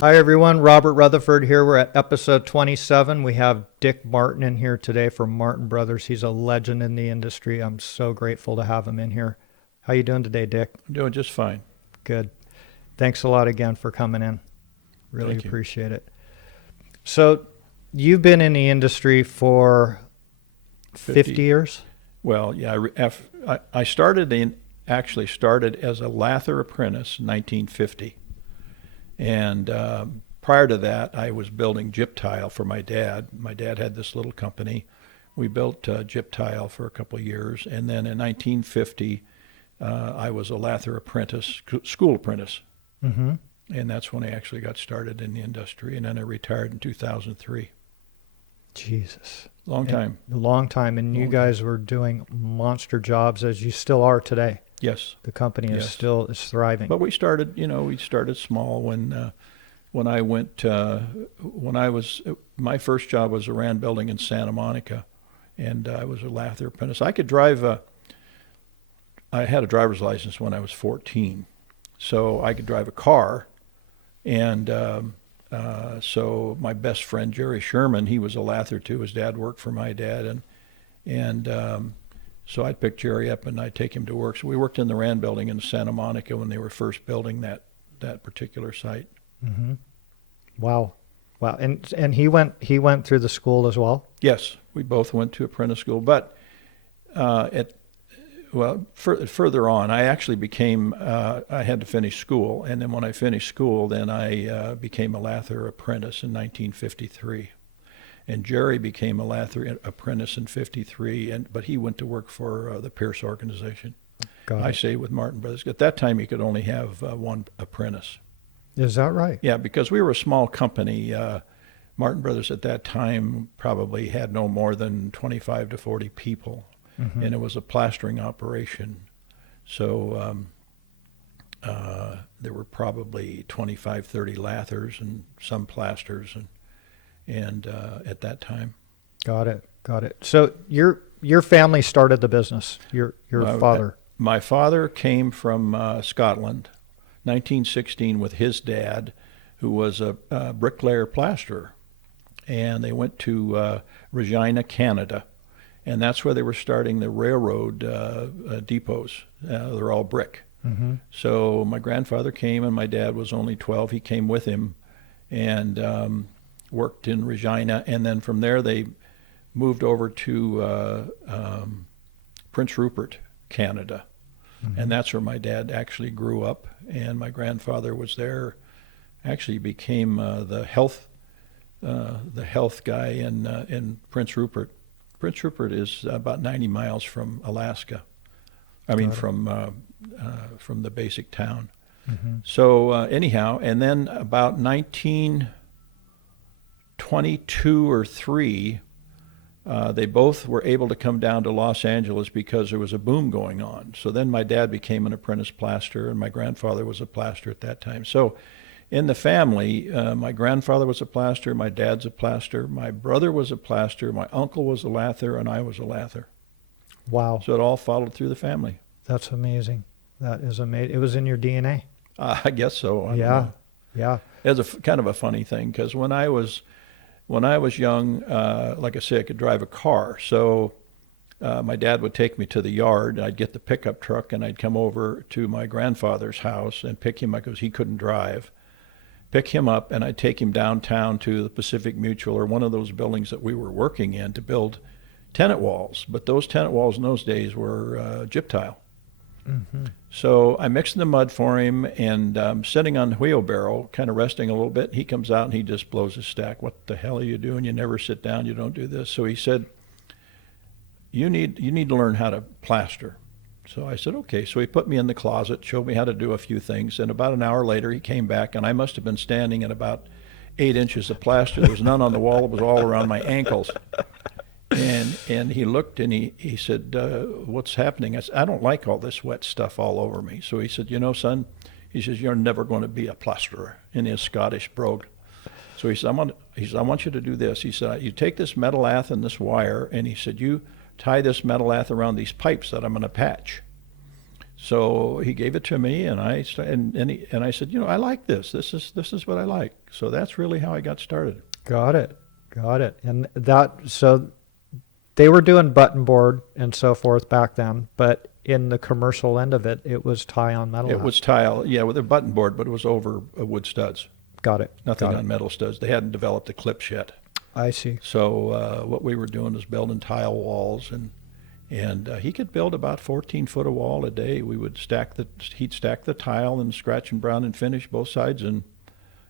Hi everyone, Robert Rutherford here. We're at episode 27. We have Dick Martin in here today from Martin Brothers. He's a legend in the industry. I'm so grateful to have him in here. How you doing today, Dick? I'm doing just fine. Good. Thanks a lot again for coming in. Really Thank you. appreciate it. So you've been in the industry for 50 years? Well, yeah, I actually started as a lather apprentice in 1950. And prior to that, I was building gyp tile for my dad. My dad had this little company. We built gyp tile for a couple of years. And then in 1950, I was a lather apprentice, school apprentice. Mm-hmm. And that's when I actually got started in the industry. And then I retired in 2003. Jesus. Long time. A long time. And you guys were doing monster jobs as you still are today. Yes. The company is Yes. still thriving. But we started small when I went, my first job was a RAN building in Santa Monica, and I was a lather apprentice. I could drive, I had a driver's license when I was 14, so I could drive a car, and so my best friend, Jerry Sherman, he was a lather too. His dad worked for my dad, and so I'd pick Jerry up and I'd take him to work. So we worked in the RAN building in Santa Monica when they were first building that particular site. Mm-hmm. Wow. And he went through the school as well? Yes, we both went to apprentice school, but further on, I actually became, I had to finish school, and then when I finished school, then I became a lather apprentice in 1953. And Jerry became a lather apprentice in 53, but he went to work for the Pierce organization. I say with Martin Brothers. At that time, you could only have one apprentice. Is that right? Yeah, because we were a small company. Martin Brothers at that time probably had no more than 25 to 40 people, Mm-hmm. and it was a plastering operation. So there were probably 25, 30 lathers and some plasters, and at that time. Got it. So your family started the business. Your father. My father came from Scotland, 1916, with his dad, who was a bricklayer plasterer, and they went to Regina, Canada, and that's where they were starting the railroad depots. They're all brick. Mm-hmm. So my grandfather came, and my dad was only 12. He came with him, and worked in Regina, and then from there they moved over to Prince Rupert, Canada, Mm-hmm. and that's where my dad actually grew up. And my grandfather was there, actually became the health guy in Prince Rupert. Prince Rupert is about 90 miles from Alaska. I mean, from the basic town. Mm-hmm. So anyhow, and then about 1922 or 3, they both were able to come down to Los Angeles because there was a boom going on. So then my dad became an apprentice plasterer, and my grandfather was a plasterer at that time. So in the family, my grandfather was a plasterer, my dad's a plasterer, my brother was a plasterer, my uncle was a lather, and I was a lather. Wow. So it all followed through the family. That's amazing. That is amazing. It was in your DNA. I guess so. I don't Yeah. know. Yeah. It's kind of a funny thing, because when I was young, like I say, I could drive a car. So my dad would take me to the yard. I'd get the pickup truck, and I'd come over to my grandfather's house and pick him up because he couldn't drive. Pick him up, and I'd take him downtown to the Pacific Mutual or one of those buildings that we were working in to build tenant walls. But those tenant walls in those days were gyp tile. Mm-hmm. So I mixed in the mud for him, and sitting on the wheelbarrow, kind of resting a little bit. He comes out and he just blows his stack. "What the hell are you doing? You never sit down. You don't do this." So he said, you need to learn how to plaster." So I said, okay. So he put me in the closet, showed me how to do a few things, and about an hour later he came back, and I must have been standing at about 8 inches of plaster. There was none on the wall. It was all around my ankles. And he looked, and he said, "What's happening?" I said, "I don't like all this wet stuff all over me." So he said, "Son," he says, "you're never going to be a plasterer," in his Scottish brogue. So he said, I want you to do this. He said, "You take this metal lath and this wire," and he said, "you tie this metal lath around these pipes that I'm going to patch." So he gave it to me, and I said, I like this. This is what I like. So that's really how I got started. Got it. Got it. And so they were doing button board and so forth back then, but in the commercial end of it, it was tie on metal. It was tile, yeah, with a button board, but it was over wood studs. Got it. Nothing Got on it. metal studs. They hadn't developed the clips yet. I see. So what we were doing was building tile walls, and he could build about 14 foot of wall a day. We would he'd stack the tile and scratch and brown and finish both sides, and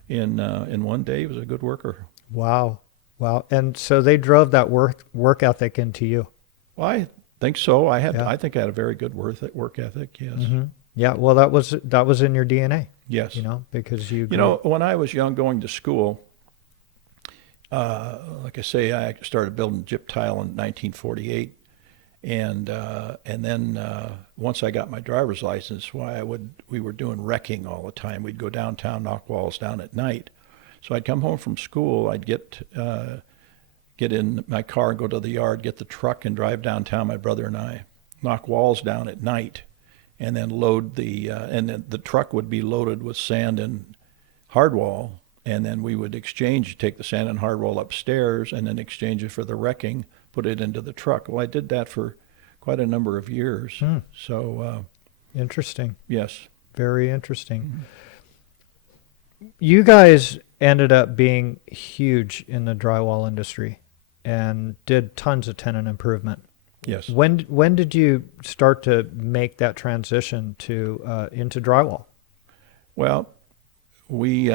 in one day he was a good worker. Wow. Wow. And so they drove that work ethic into you. Well, I think so. Yeah. I think I had a very good work ethic. Yes. Mm-hmm. Yeah. Well, that was in your DNA. Yes. Because you. When I was young, going to school, like I say, I started building gyp tile in 1948, and then once I got my driver's license, we were doing wrecking all the time. We'd go downtown, knock walls down at night. So I'd come home from school. I'd get in my car and go to the yard, get the truck, and drive downtown. My brother and I knock walls down at night, and then and then the truck would be loaded with sand and hardwall. And then we would take the sand and hardwall upstairs and then exchange it for the wrecking, put it into the truck. Well, I did that for quite a number of years. So, interesting. yes. Very interesting. You guys ended up being huge in the drywall industry and did tons of tenant improvement. Yes. When did you start to make that transition into drywall? Well, we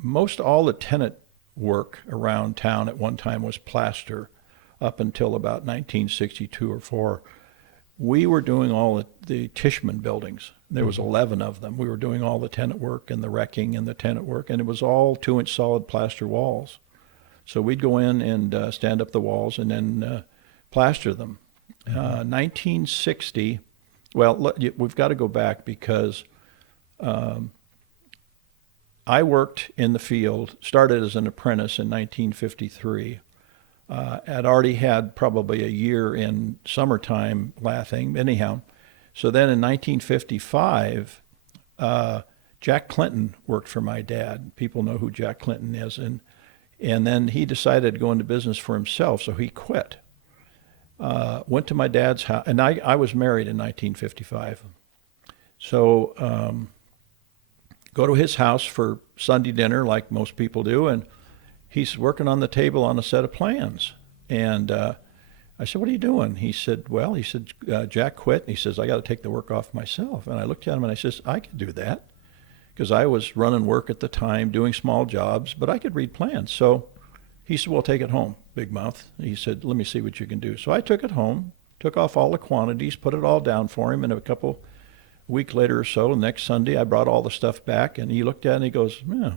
most all the tenant work around town at one time was plaster up until about 1962 or 4. We were doing all the Tishman buildings. There was 11 of them. We were doing all the tenant work and the wrecking and the tenant work, and it was all 2-inch solid plaster walls. So we'd go in and stand up the walls and then plaster them. 1960, well, we've got to go back because I worked in the field, started as an apprentice in 1953. I'd already had probably a year in summertime lathing, anyhow. So then in 1955, Jack Clinton worked for my dad. People know who Jack Clinton is. And then he decided to go into business for himself, so he quit. Went to my dad's house, and I was married in 1955. So go to his house for Sunday dinner like most people do, and he's working on the table on a set of plans. And I said, "What are you doing?" He said, Jack quit. And he says, "I got to take the work off myself." And I looked at him and I says, "I could do that," because I was running work at the time, doing small jobs, but I could read plans. So he said, "Well, take it home, big mouth." He said, "Let me see what you can do." So I took it home, took off all the quantities, put it all down for him, and a week later or so, next Sunday, I brought all the stuff back, and he looked at it and he goes, "Yeah."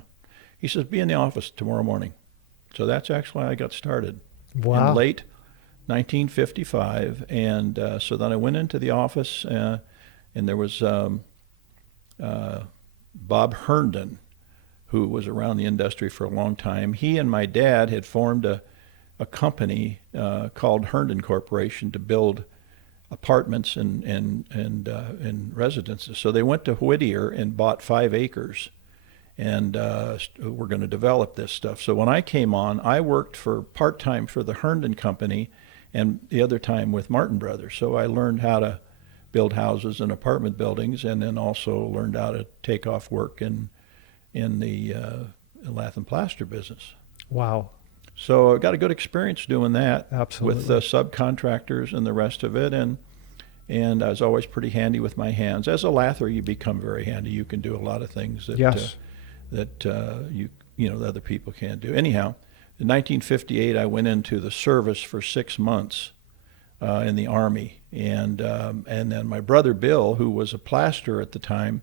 He says, "Be in the office tomorrow morning." So that's actually how I got started. Wow. In late 1955, and so then I went into the office, and there was Bob Herndon, who was around the industry for a long time. He and my dad had formed a company called Herndon Corporation to build apartments and residences. So they went to Whittier and bought 5 acres, and we're going to develop this stuff. So when I came on, I worked for part-time for the Herndon Company, and the other time with Martin Brothers. So I learned how to build houses and apartment buildings, and then also learned how to take off work in the lath and plaster business. Wow. So I got a good experience doing that. Absolutely. With subcontractors and the rest of it, and I was always pretty handy with my hands. As a lather, you become very handy. You can do a lot of things that Yes. that the other people can't do. Anyhow, in 1958, I went into the service for 6 months in the Army, and then my brother Bill, who was a plasterer at the time,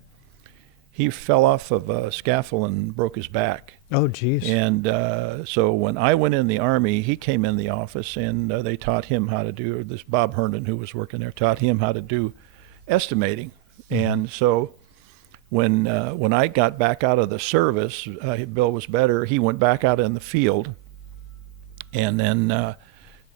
he fell off of a scaffold and broke his back. Oh, geez. And so when I went in the Army, he came in the office, and they taught him how to do, this Bob Herndon, who was working there, taught him how to do estimating. And so when I got back out of the service, Bill was better. He went back out in the field, and then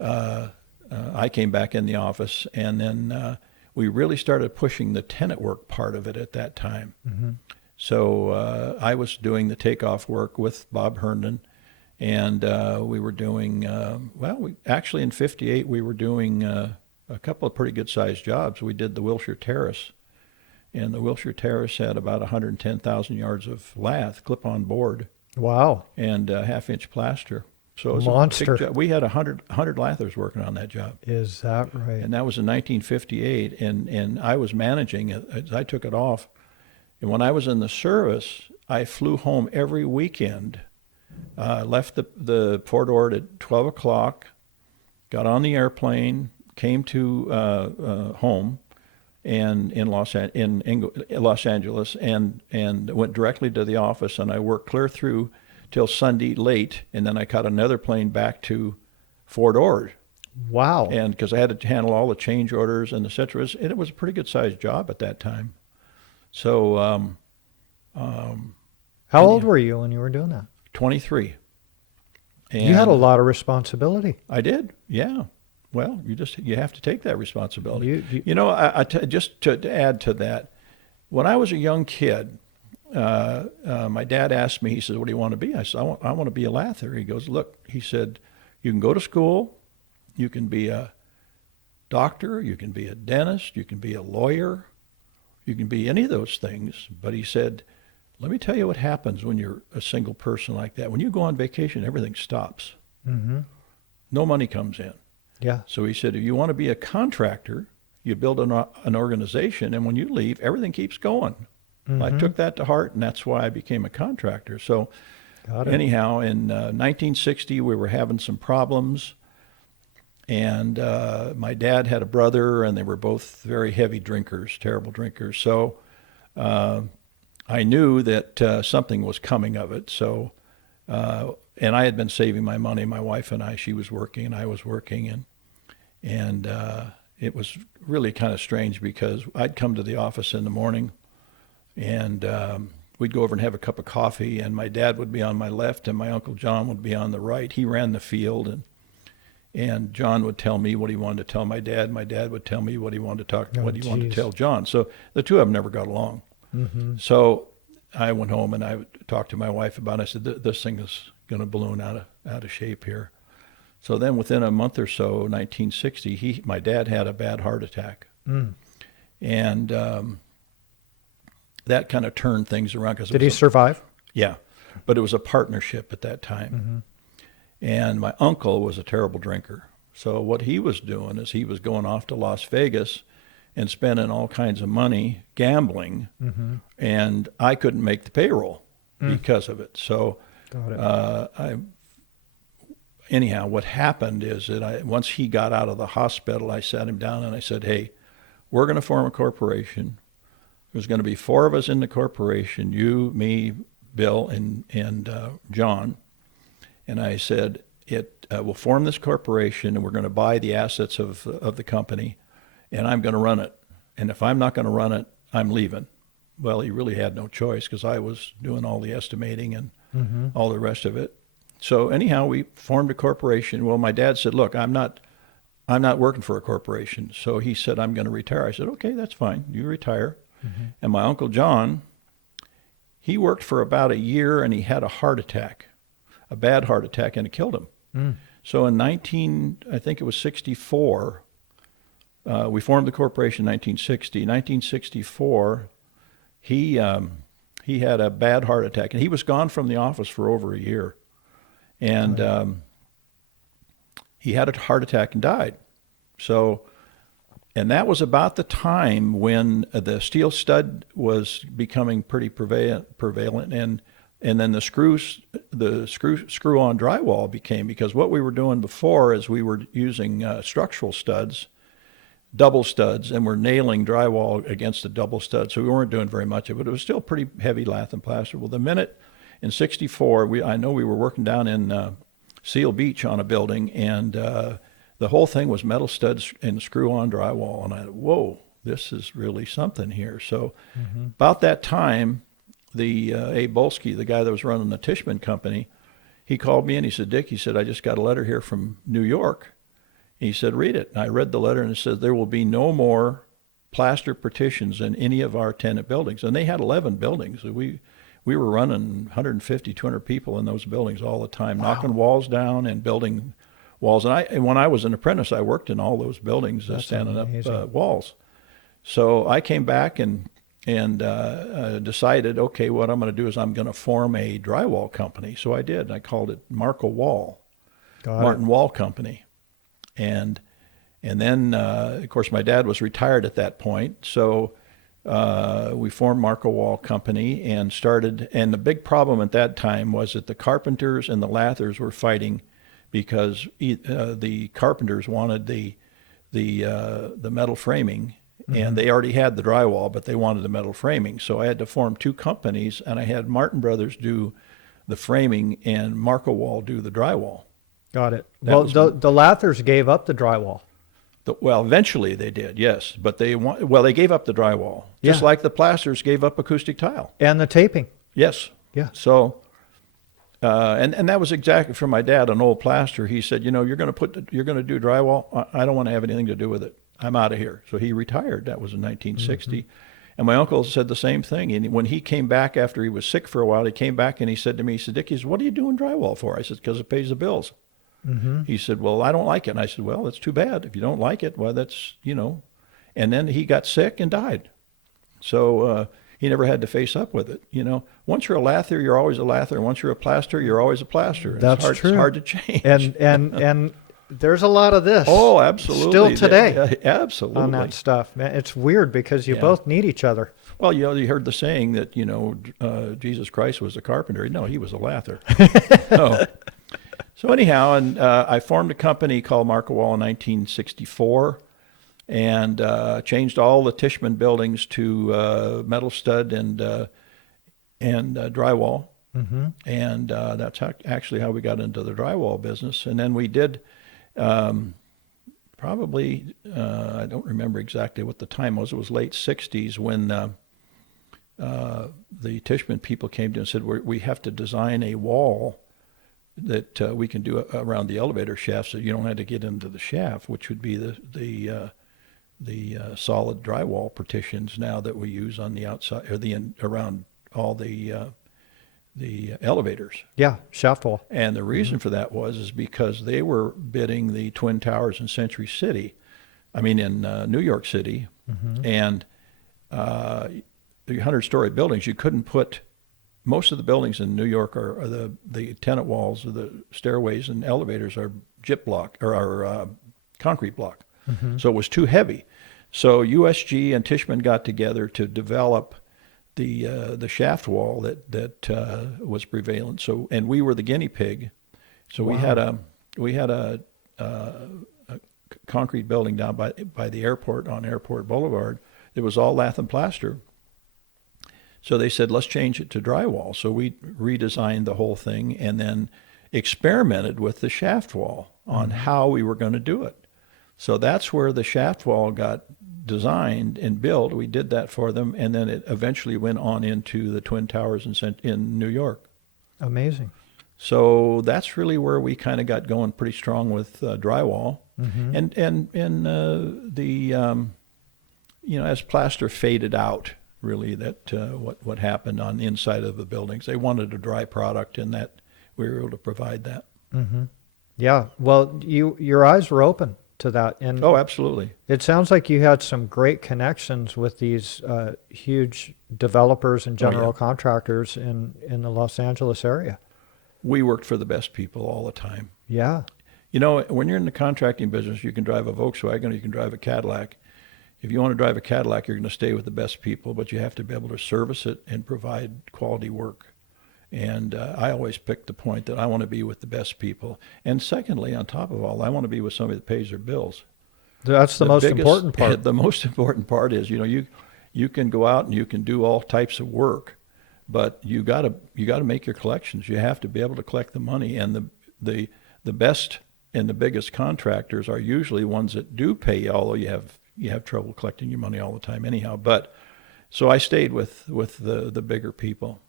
I came back in the office, and then we really started pushing the tenant work part of it at that time. Mm-hmm. So I was doing the takeoff work with Bob Herndon, and we were doing, we actually in 58, we were doing a couple of pretty good-sized jobs. We did the Wilshire Terrace, and the Wilshire Terrace had about 110,000 yards of lath, clip-on board, Wow. and half-inch plaster. So it was Monster. a big job. We had 100 lathers working on that job. Is that right? And that was in 1958, and I was managing it. I took it off. And when I was in the service, I flew home every weekend, left the Port Ord at 12 o'clock, got on the airplane, came to home and in Los Angeles, and went directly to the office, and I worked clear through till Sunday late, and then I caught another plane back to Fort Ord. Wow. And because I had to handle all the change orders and et cetera, and it was a pretty good sized job at that time. So, How old were you when you were doing that? 23. And You had a lot of responsibility. I did, yeah. Well, you have to take that responsibility. You Just to add to that, when I was a young kid, my dad asked me, he said, "What do you want to be?" I said, I want to be a lather." He goes, "Look," he said, "you can go to school, you can be a doctor, you can be a dentist, you can be a lawyer, you can be any of those things." But he said, "Let me tell you what happens when you're a single person like that. When you go on vacation, everything stops. Mm-hmm. No money comes in." Yeah. So he said, if you want to be a contractor, you build an organization, and when you leave, everything keeps going. Mm-hmm. I took that to heart, and that's why I became a contractor. So Got it. anyhow, in 1960, we were having some problems, and my dad had a brother, and they were both very heavy drinkers, terrible drinkers. So I knew that something was coming of it. So, and I had been saving my money, my wife and I. She was working, and I was working, and it was really kind of strange because I'd come to the office in the morning, and we'd go over and have a cup of coffee, and my dad would be on my left, and my Uncle John would be on the right. He ran the field, and John would tell me what he wanted to tell my dad. My dad would tell me what he wanted to wanted to tell John. So the two of them never got along. Mm-hmm. So I went home and I talked to my wife about it. I said, "This thing is going to balloon out of shape here." So then within a month or so, 1960, my dad had a bad heart attack. Mm. And that kind of turned things around. Did he survive? Yeah, but it was a partnership at that time. Mm-hmm. And my uncle was a terrible drinker. So what he was doing is he was going off to Las Vegas and spending all kinds of money gambling, Mm-hmm. and I couldn't make the payroll because of it. So Got it. anyhow, what happened is that once he got out of the hospital, I sat him down and I said, "Hey, we're going to form a corporation. There's going to be 4 of us in the corporation, you, me, Bill, and John." And I said, we'll form this corporation, and we're going to buy the assets of the company, and I'm going to run it. And if I'm not going to run it, I'm leaving. Well, he really had no choice because I was doing all the estimating and Mm-hmm. all the rest of it. So anyhow, we formed a corporation. Well, my dad said, "Look, I'm not working for a corporation." So he said, "I'm going to retire." I said, "Okay, that's fine. You retire." Mm-hmm. And my Uncle John, he worked for about a year, and he had a heart attack, a bad heart attack, and it killed him. Mm. So in I think it was 64, we formed the corporation in 1960. 1964, he had a bad heart attack, and he was gone from the office for over a year. And he had a heart attack and died. So, and that was about the time when the steel stud was becoming pretty prevalent, and then the screw-on drywall became, because what we were doing before is we were using structural studs, double studs, and we're nailing drywall against the double stud, so we weren't doing very much of it. It was still pretty heavy lath and plaster. Well, the minute in 64, I know we were working down in Seal Beach on a building, and the whole thing was metal studs and screw-on drywall, and I thought, whoa, this is really something here. So about that time, the Abe Bolsky, the guy that was running the Tishman Company, he called me and he said, "Dick," he said, "I just got a letter here from New York." He said, "Read it." And I read the letter, and it said, "There will be no more plaster partitions in any of our tenant buildings. And they had 11 buildings. We were running 150, 200 people in those buildings all the time, knocking walls down and building walls. And when I was an apprentice, I worked in all those buildings, standing up walls. So I came back and decided, okay, what I'm going to do is I'm going to form a drywall company. So I did. I called it Marcowall, Martin Wall Company. And then, of course, my dad was retired at that point. So we formed Marcowall Company and started. And the big problem at that time was that the carpenters and the lathers were fighting because the carpenters wanted the metal framing. And they already had the drywall, but they wanted the metal framing. So I had to form two companies, and I had Martin Brothers do the framing and Marcowall do the drywall. Got it. Well, the lathers gave up the drywall. Well, eventually they did, yes. But they gave up the drywall, just like the plasters gave up acoustic tile. And the taping. Yes. Yeah. So, and that was exactly from my dad, an old plaster. He said, you're going to do drywall. I don't want to have anything to do with it. I'm out of here. So he retired. That was in 1960. And my uncle said the same thing. And when he came back after he was sick for a while, he came back and he said to me, Dick, what are you doing drywall for? I said, because it pays the bills. He said, well, I don't like it. And I said, well, that's too bad. If you don't like it, well, that's, And then he got sick and died. So he never had to face up with it. Once you're a lather, you're always a lather. Once you're a plaster, you're always a plaster. That's true. It's hard to change. And there's a lot of this. Oh, absolutely. Still today. Absolutely. On that stuff. Man, it's weird because you both need each other. Well, you heard the saying that, Jesus Christ was a carpenter. No, he was a lather. So anyhow, and I formed a company called Marcowall in 1964 and changed all the Tishman buildings to metal stud and drywall. And that's actually how we got into the drywall business. And then we did probably, I don't remember exactly what the time was. It was late 60s when the Tishman people came to and said, we have to design a wall that we can do around the elevator shaft so you don't have to get into the shaft, which would be the solid drywall partitions now that we use on the outside or around all the elevators. Yeah, shaft wall. And the reason for that is because they were bidding the Twin Towers in in New York City, and the 100-story buildings, you couldn't put. Most of the buildings in New York are the tenant walls, or the stairways and elevators are gyp block or are concrete block. So it was too heavy. So USG and Tishman got together to develop the shaft wall that was prevalent. So, and we were the guinea pig. So we had a concrete building down by the airport on Airport Boulevard. It was all lath and plaster. So they said, let's change it to drywall. So we redesigned the whole thing and then experimented with the shaft wall on how we were going to do it. So that's where the shaft wall got designed and built. We did that for them, and then it eventually went on into the Twin Towers in New York. Amazing. So that's really where we kind of got going pretty strong with drywall. And as plaster faded out, really, that what happened on the inside of the buildings. They wanted a dry product, and that we were able to provide that. Yeah. Well, your eyes were open to that. And oh, absolutely. It sounds like you had some great connections with these huge developers and general contractors in the Los Angeles area. We worked for the best people all the time. Yeah. When you're in the contracting business, you can drive a Volkswagen or you can drive a Cadillac. If you want to drive a Cadillac, you're going to stay with the best people, but you have to be able to service it and provide quality work. And I always pick the point that I want to be with the best people. And secondly, on top of all, I want to be with somebody that pays their bills. That's the most important part. The most important part is, you can go out and you can do all types of work, but you got to make your collections. You have to be able to collect the money. And the best and the biggest contractors are usually ones that do pay, although you have trouble collecting your money all the time anyhow. But so I stayed with the bigger people.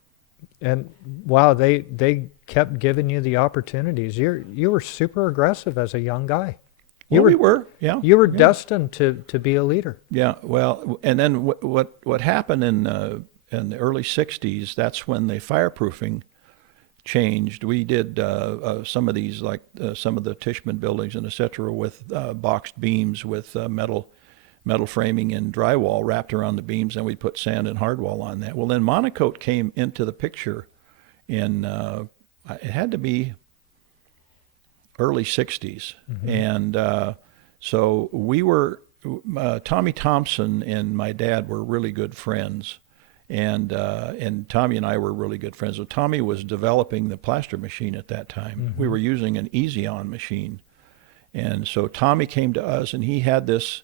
And wow, they kept giving you the opportunities. You were super aggressive as a young guy. You Well, we were were, yeah. you were Yeah. destined to be a leader. Yeah, well, and then what happened in the early '60s? That's when the fireproofing changed. We did some of these, like some of the Tishman buildings and et cetera, with boxed beams with metal framing and drywall wrapped around the beams, and we put sand and hardwall on that. Well, then Monocoat came into the picture in it had to be early '60s, and so we were Tommy Thompson and my dad were really good friends, and Tommy and I were really good friends. So Tommy was developing the plaster machine at that time. We were using an Easy-On machine, and so Tommy came to us, and he had this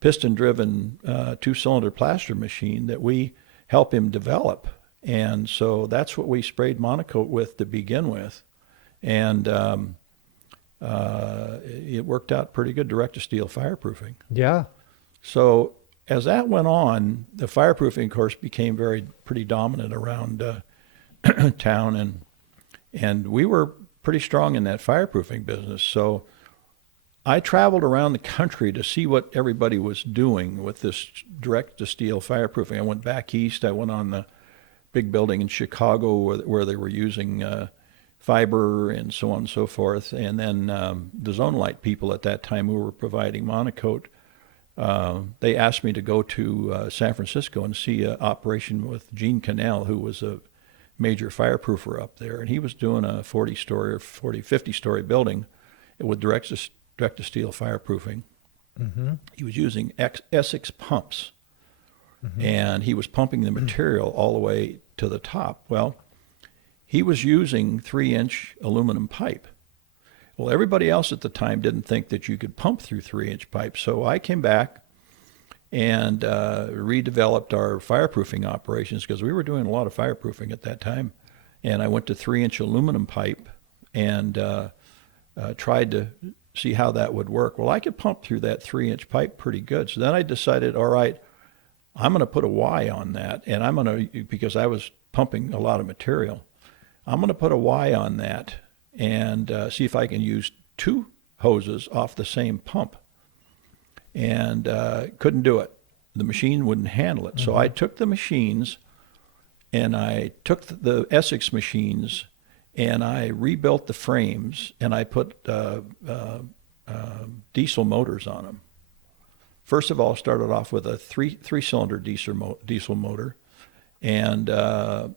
piston-driven two-cylinder plaster machine that we helped him develop, and so that's what we sprayed Monocoat with to begin with, and it worked out pretty good, direct-to-steel fireproofing. Yeah. So as that went on, the fireproofing, of course, became pretty dominant around town, and we were pretty strong in that fireproofing business. So I traveled around the country to see what everybody was doing with this direct-to-steel fireproofing. I went back east. I went on the big building in Chicago where they were using fiber and so on and so forth. And then the Zone Light people at that time who were providing Monocoat, they asked me to go to San Francisco and see an operation with Gene Cannell, who was a major fireproofer up there. And he was doing a 40-story or 50-story building with direct-to-steel fireproofing. He was using Essex pumps, and he was pumping the material all the way to the top. Well, he was using 3-inch aluminum pipe. Well, everybody else at the time didn't think that you could pump through 3-inch pipe. So I came back and redeveloped our fireproofing operations, because we were doing a lot of fireproofing at that time. And I went to 3-inch aluminum pipe and tried to see how that would work. Well, I could pump through that 3-inch pipe pretty good. So then I decided, all right, I'm going to put a Y on that. And I'm going to, because I was pumping a lot of material, I'm going to put a Y on that and see if I can use 2 hoses off the same pump. And couldn't do it. The machine wouldn't handle it. So I took the machines, and I took the Essex machines, and I rebuilt the frames, and I put diesel motors on them. First of all, started off with a three-cylinder diesel motor, and I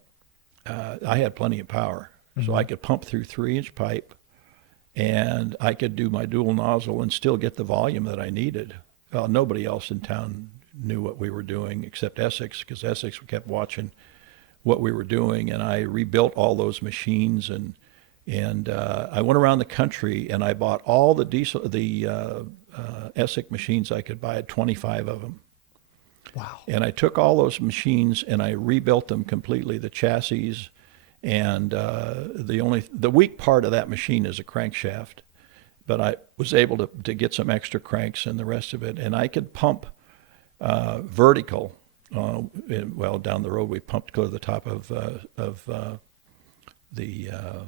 had plenty of power. So I could pump through 3-inch pipe, and I could do my dual nozzle and still get the volume that I needed. Well, nobody else in town knew what we were doing except Essex, because Essex kept watching what we were doing, and I rebuilt all those machines, and I went around the country and I bought all the Essex machines I could buy. I had 25 of them. Wow. And I took all those machines and I rebuilt them completely, the chassis, and the weak part of that machine is a crankshaft, but I was able to get some extra cranks and the rest of it, and I could pump vertical. Well, down the road we pumped to the top of the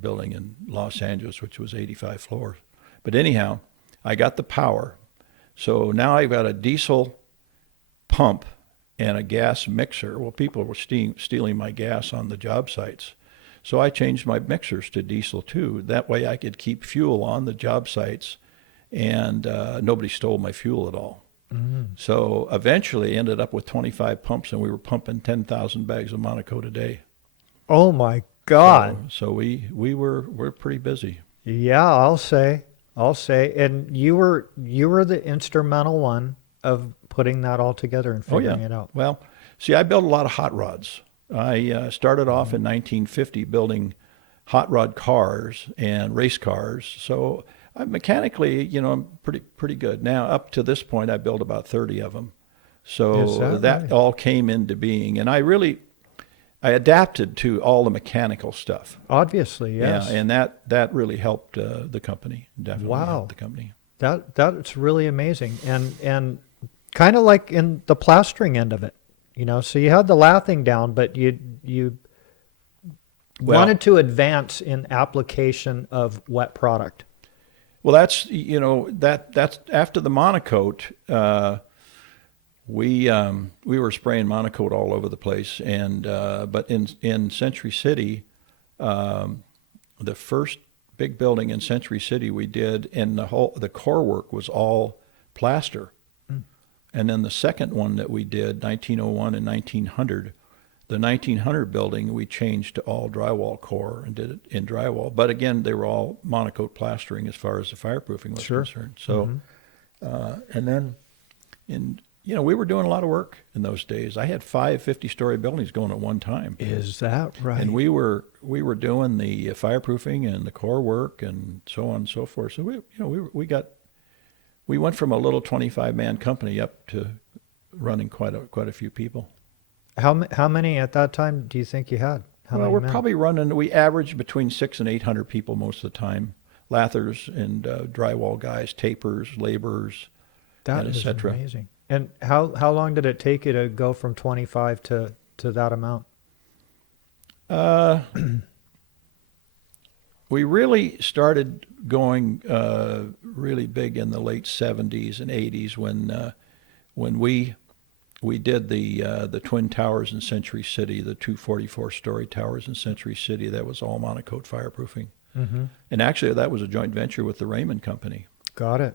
building in Los Angeles, which was 85 floors. But anyhow, I got the power. So now I've got a diesel pump and a gas mixer. Well, people were stealing my gas on the job sites. So I changed my mixers to diesel too. That way I could keep fuel on the job sites, and nobody stole my fuel at all. So eventually ended up with 25 pumps, and we were pumping 10,000 bags of Monocoat a day. Oh my God. So we're pretty busy. Yeah, I'll say. And you were the instrumental one of putting that all together and figuring it out. Well, see, I built a lot of hot rods. I started off in 1950 building hot rod cars and race cars. So mechanically, I'm pretty good. Now, up to this point, I built about 30 of them. So that right? All came into being. And I adapted to all the mechanical stuff. Obviously, yes. Yeah, and that really helped the company. Definitely helped the company. That's really amazing. And kind of like in the plastering end of it, so you had the lathing down, but you wanted to advance in application of wet product. Well, that's after the monocoat. We were spraying monocoat all over the place, and but in Century City, the first big building in Century City we did, and the core work was all plaster. And then the second one that we did, 1901 and 1900, the 1900 building we changed to all drywall core and did it in drywall. But again, they were all monocoat plastering as far as the fireproofing was Sure. concerned. So, and then we were doing a lot of work in those days. I had 5 50-story buildings going at one time. Is that right? And we were doing the fireproofing and the core work and so on and so forth. So we went from a little 25-man company up to running quite a few people. How many at that time do you think you had? How Well, many we're men? probably running. We averaged between 600 and 800 people most of the time. Lathers and drywall guys, tapers, laborers, That and et is cetera. amazing. And how long did it take you to go from 25 to that amount? We really started going really big in the late 70s and 80s when we did the Twin Towers in Century City, the 244-story towers in Century City. That was all monocoat fireproofing. Mm-hmm. And actually, that was a joint venture with the Raymond Company. Got it.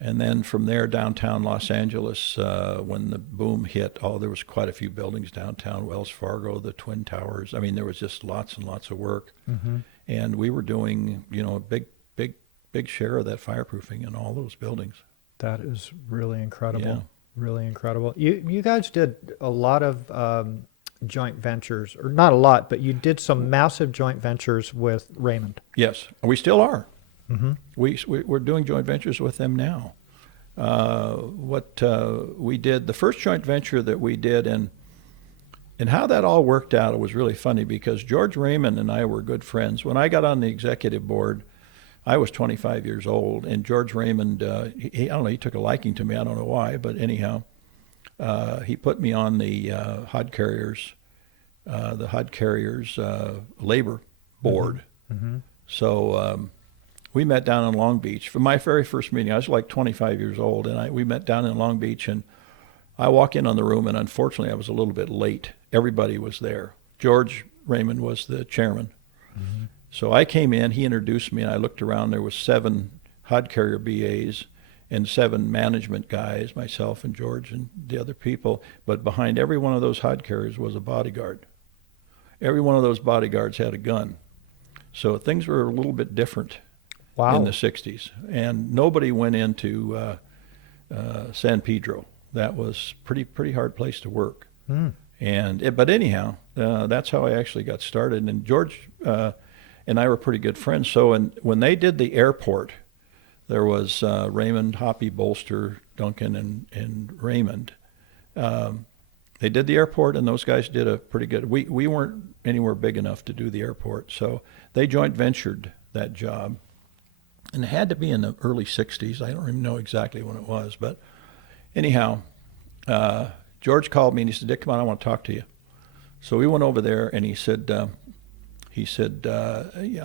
And then from there, downtown Los Angeles, when the boom hit, there was quite a few buildings downtown, Wells Fargo, the Twin Towers. I mean, there was just lots and lots of work. Mm-hmm. And we were doing, a big share of that fireproofing in all those buildings. That is really incredible. Yeah. Really incredible. You guys did a lot of joint ventures, or not a lot, but you did some massive joint ventures with Raymond. Yes, we still are. Mm-hmm. We're doing joint ventures with them now. What we did, the first joint venture that we did, and how that all worked out, it was really funny because George Raymond and I were good friends. When I got on the executive board, I was 25 years old, and George Raymond, I don't know, he took a liking to me. I don't know why, but anyhow, he put me on the Hod Carriers labor board. Mm-hmm. So we met down in Long Beach. For my very first meeting, I was like 25 years old, and we met down in Long Beach, and I walk in on the room, and unfortunately I was a little bit late. Everybody was there. George Raymond was the chairman. Mm-hmm. So I came in, he introduced me, and I looked around. There was 7 Hod Carrier BAs and 7 management guys, myself and George and the other people. But behind every one of those Hod Carriers was a bodyguard. Every one of those bodyguards had a gun. So things were a little bit different in the 60s. And nobody went into San Pedro. That was pretty hard place to work. Mm. But anyhow, that's how I actually got started. And George and I were pretty good friends. So when they did the airport, there was Raymond, Hoppy, Bolster, Duncan, and Raymond. They did the airport, and those guys did a pretty good. We weren't anywhere big enough to do the airport, so they joint ventured that job. And it had to be in the early 60s. I don't even know exactly when it was. But anyhow, George called me, and he said, Dick, come on, I want to talk to you. So we went over there, and he said, yeah,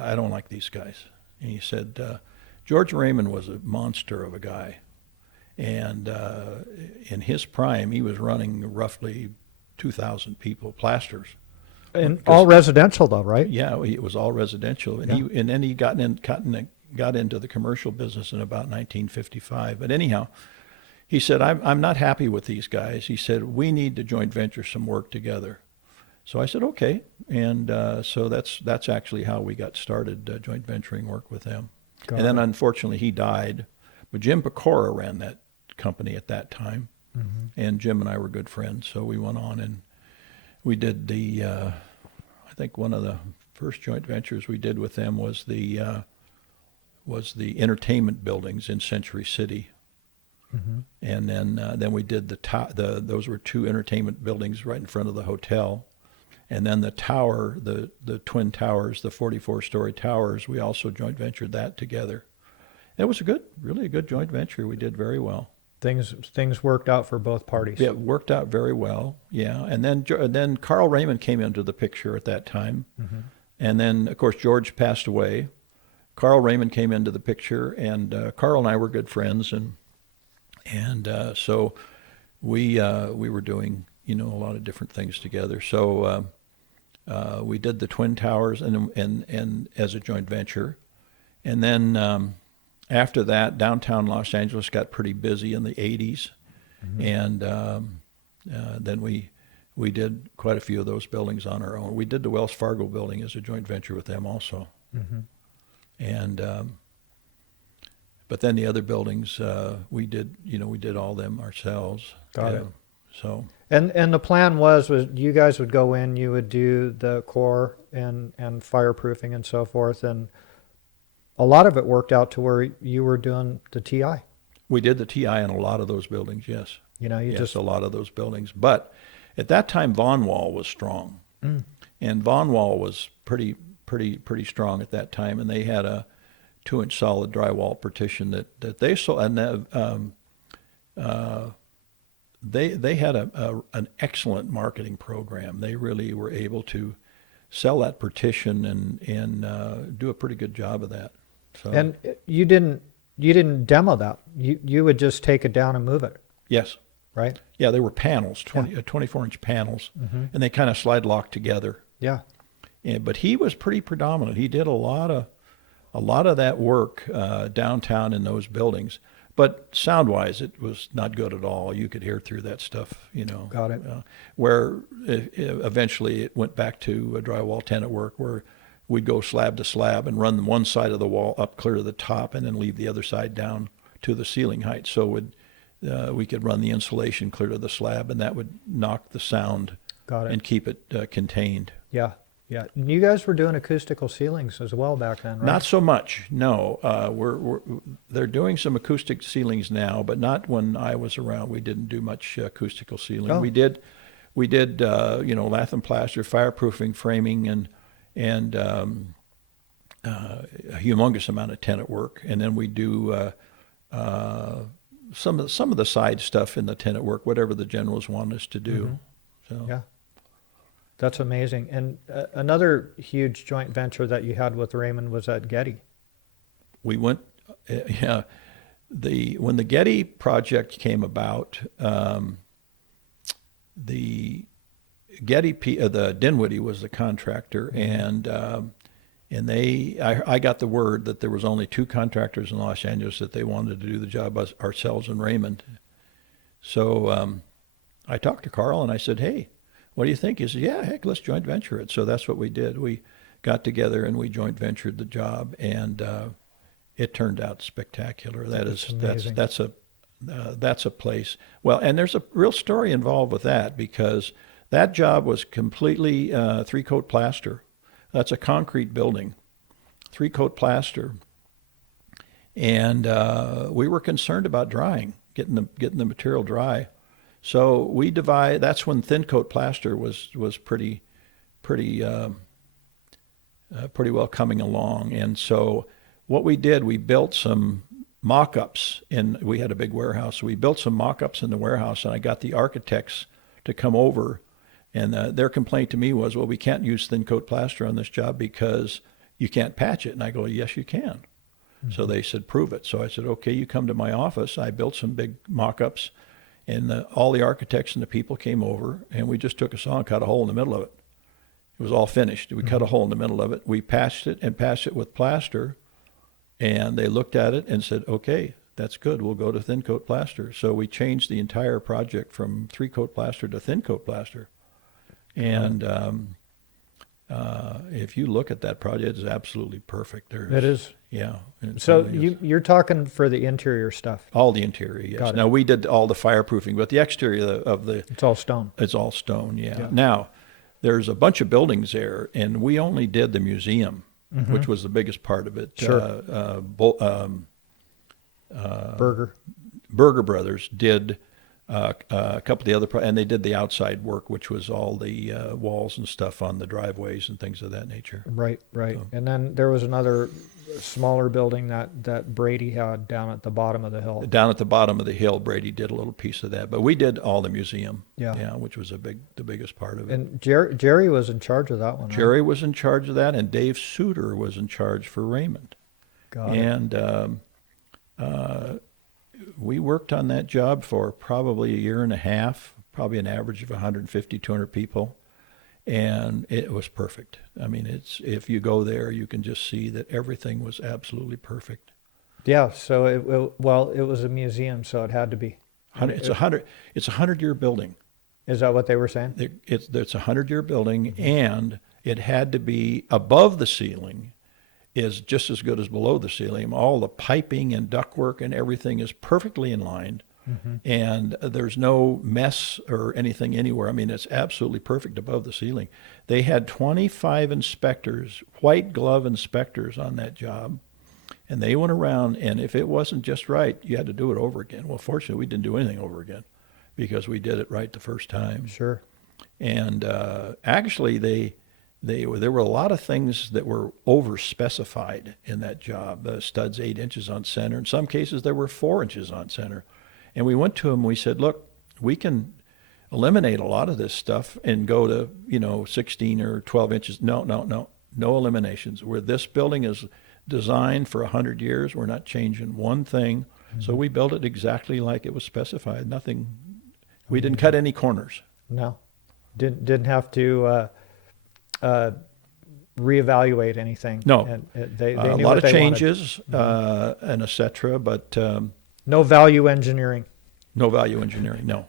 I don't like these guys. And he said, George Raymond was a monster of a guy. And in his prime, he was running roughly 2,000 people, plasters. And all residential, though, right? Yeah, it was all residential. And Yeah. then he got into the commercial business in about 1955. But anyhow, he said, I'm not happy with these guys. He said, we need to joint venture some work together. So I said, okay. And so that's actually how we got started, joint venturing work with them. Got And then it. unfortunately he died. But Jim Pecora ran that company at that time. Mm-hmm. And Jim and I were good friends. So we went on and we did I think one of the first joint ventures we did with them was the entertainment buildings in Century City. Mm-hmm. And then we did those were 2 entertainment buildings right in front of the hotel. And then the tower, the Twin Towers, the 44-story towers, we also joint ventured that together. It was really a good joint venture. We did very well. Things worked out for both parties. Yeah, it worked out very well. Yeah, and then Carl Raymond came into the picture at that time. Mm-hmm. And then, of course, George passed away. Carl Raymond came into the picture, and Carl and I were good friends, and so we were doing a lot of different things together. So we did the Twin Towers and as a joint venture, and then after that, downtown Los Angeles got pretty busy in the '80s, and then we did quite a few of those buildings on our own. We did the Wells Fargo building as a joint venture with them also, and but then the other buildings we did all them ourselves. Got it. So And the plan was you guys would go in, you would do the core and fireproofing and so forth, and a lot of it worked out to where you were doing the TI. we did the TI in a lot of those buildings. Yes, You yes, just a lot of those buildings. But at that time, Von Wall was strong, and Von Wall was pretty strong at that time, and they had a 2-inch solid drywall partition that they sold, and they had an excellent marketing program. They really were able to sell that partition and do a pretty good job of that. So, and you didn't demo that. You would just take it down and move it, yes, right? yeah, they were panels, 24-inch panels, and they kind of slide locked together. Yeah. But he was pretty predominant. He did a lot of that work downtown in those buildings. But sound-wise, it was not good at all. You could hear through that stuff, Got it. Where eventually it went back to a drywall tenant work where we'd go slab to slab and run one side of the wall up clear to the top and then leave the other side down to the ceiling height. So we could run the insulation clear to the slab, and that would knock the sound Got it. and keep it contained. Yeah. Yeah. And you guys were doing acoustical ceilings as well back then, right? Not so much, no. They're doing some acoustic ceilings now, but not when I was around. We didn't do much acoustical ceiling. Oh. We did lath and plaster, fireproofing, framing, and a humongous amount of tenant work. And then we do some of the side stuff in the tenant work, whatever the generals want us to do. So Yeah. That's amazing. And another huge joint venture that you had with Raymond was at Getty. we went, when the Getty project came about, the the Dinwiddie was the contractor, and I got the word that there was only 2 contractors in Los Angeles that they wanted to do the job, ourselves and Raymond. So I talked to Carl and I said, "Hey, what do you think?" He said, "Yeah, heck, let's joint venture it." So that's what we did. We got together and we joint ventured the job, and it turned out spectacular. Amazing. That's a place. Well, and there's a real story involved with that, because that job was completely 3-coat plaster. That's a concrete building, 3-coat plaster, and we were concerned about drying, getting the material dry. So we divide. That's when thin coat plaster was pretty well coming along. And so what we did, we built some mock-ups, and we had a big warehouse. So we built some mock-ups in the warehouse, and I got the architects to come over. And their complaint to me was, "Well, we can't use thin coat plaster on this job because you can't patch it." And I go, "Yes, you can." So they said, "Prove it." So I said, "Okay, you come to my office." I built some big mock-ups. And all the architects and the people came over, and we just took a saw and cut a hole in the middle of it. It was all finished. We cut a hole in the middle of it. We patched it with plaster, and they looked at it and said, "Okay, that's good. We'll go to thin coat plaster." So we changed the entire project from 3-coat plaster to thin coat plaster. And if you look at that project, it's absolutely perfect. It is. Yeah. It So really is. you're talking for the interior stuff. All the interior, yes. Got it. Now, we did all the fireproofing, but the exterior of the It's all stone. it's all stone, yeah. Yeah. Now, there's a bunch of buildings there, and we only did the museum, which was the biggest part of it. Sure. Burger. Berger Brothers did a couple of the other, and they did the outside work, which was all the walls and stuff on the driveways and things of that nature. Right. So- And then there was another smaller building that Brady had down at the bottom of the hill. Down at the bottom of the hill, Brady did a little piece of that, but we did all the museum. Yeah. Which was the biggest part of it. And Jerry was in charge of that one. Right? Jerry was in charge of that, and Dave Suter was in charge for Raymond. Got it. And we worked on that job for probably a year and a half, probably an average of 150, 200 people. And it was perfect. I mean, if you go there, you can just see that everything was absolutely perfect. Yeah. So it was a museum, so it had to be. It's a 100-year building. Is that what they were saying? It's a 100-year building, and it had to be above the ceiling is just as good as below the ceiling. All the piping and ductwork and everything is perfectly in line, and there's no mess or anything anywhere. I mean, it's absolutely perfect above the ceiling. They had 25 inspectors, white glove inspectors on that job, and they went around, and if it wasn't just right, you had to do it over again. Well, fortunately, we didn't do anything over again because we did it right the first time. Sure. And actually, there were a lot of things that were over specified in that job. The studs 8 inches on center. In some cases, there were 4 inches on center. And we went to him. We said, "Look, we can eliminate a lot of this stuff and go to 16 or 12 inches." No eliminations. Where this building is designed for 100 years, we're not changing one thing. So we built it exactly like it was specified. Nothing. We didn't cut any corners. No, didn't have to reevaluate anything. No. And they A knew lot what of they changes and et cetera, but wanted. No value engineering. no value engineering. No,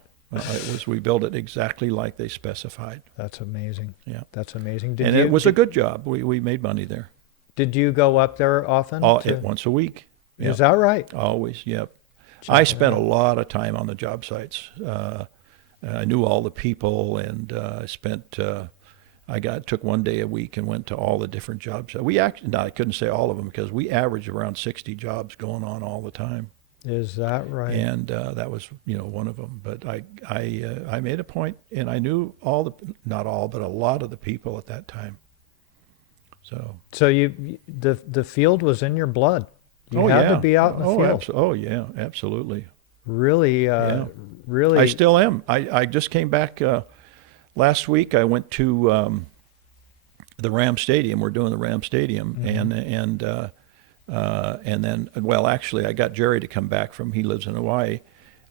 we built it exactly like they specified. That's amazing. Yeah, That's amazing. and it was a good job. We made money there. Did you go up there often? Once a week. Yeah. Is that right? Always. Yep. Check I it spent a out. lot of time on the job sites. I knew all the people, and I spent. Took one day a week and went to all the different jobs. I couldn't say all of them because we averaged around 60 jobs going on all the time. Is that right? And that was one of them. But I made a point, and I knew not all, but a lot of the people at that time. So the field was in your blood. You had to be out in the field. Oh yeah, absolutely. Really, really. I still am. I just came back last week. I went to the Ram Stadium. We're doing the Ram Stadium, and then, well, actually, I got Jerry to come back he lives in Hawaii.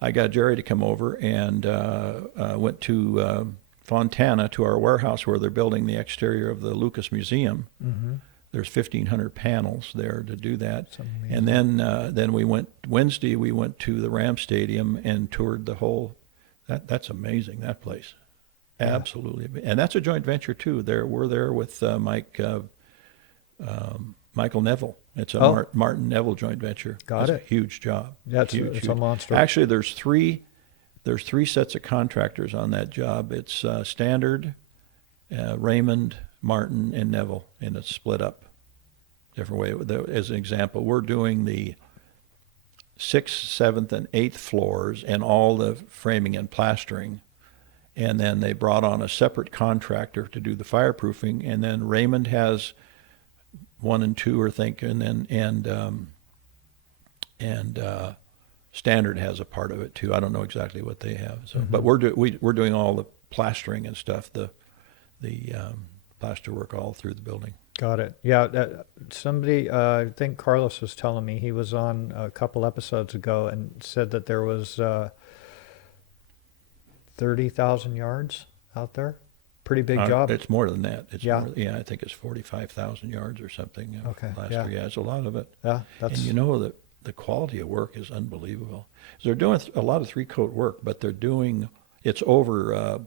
I got Jerry to come over and went to Fontana to our warehouse where they're building the exterior of the Lucas Museum. There's 1,500 panels there to do that. And then we went Wednesday. We went to the Ram Stadium and toured the whole. That's amazing. That place, absolutely. And that's a joint venture too. We're there with Michael Neville. It's a Martin Neville joint venture. Got It's it. a huge job. It's huge. a monster. Actually, there's three sets of contractors on that job. It's Standard, Raymond, Martin, and Neville, and it's split up different way. As an example, we're doing the 6th, 7th, and 8th floors and all the framing and plastering. And then they brought on a separate contractor to do the fireproofing. And then Raymond has 1 and 2, I think, and then Standard has a part of it too. I don't know exactly what they have. So, but we're doing all the plastering and stuff, the plaster work all through the building. Got it. Yeah, somebody, I think Carlos was telling me, he was on a couple episodes ago and said that there was 30,000 yards out there. Pretty big job. It's more than that. Yeah. I think it's 45,000 yards or something. Okay. Plaster. Yeah, it's a lot of it. Yeah, that's. And the quality of work is unbelievable. They're doing a lot of 3-coat work, but it's over